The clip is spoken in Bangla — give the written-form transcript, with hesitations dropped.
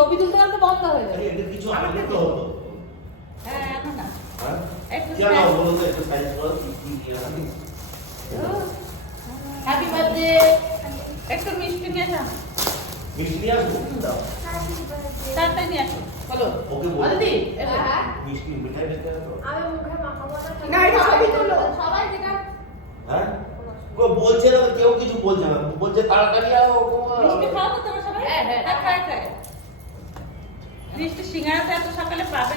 ছবি তুলতে গেলে তো বন্ধ হয়ে যাবে। এটা কিছু আমাকে তো হতো। হ্যাঁ এখন না। হ্যাঁ একটু কি না বলো তো একটু সাইজ করো কি কি আছে। Happy birthday. একটু মিষ্টি নিয়ে যা। মিষ্টি নিয়ে আসবো দাও। তাড়াতাড়ি নিয়ে আসো। বলো ওকে বলো। অলদি মিষ্টি মিঠাই দিতে হবে তো। আমি মুখে মাখাবো না। না এটা ছবি তুলো সবাই যেটা হ্যাঁ কো বলছে না কেউ কিছু বলছে না বলছে তাড়াতাড়ি আও মিষ্টি খাও তো তোমরা সবাই? হ্যাঁ হ্যাঁ খায় খায়। মিষ্টি সিঙ্গাড়া তো এত সকালে পাবে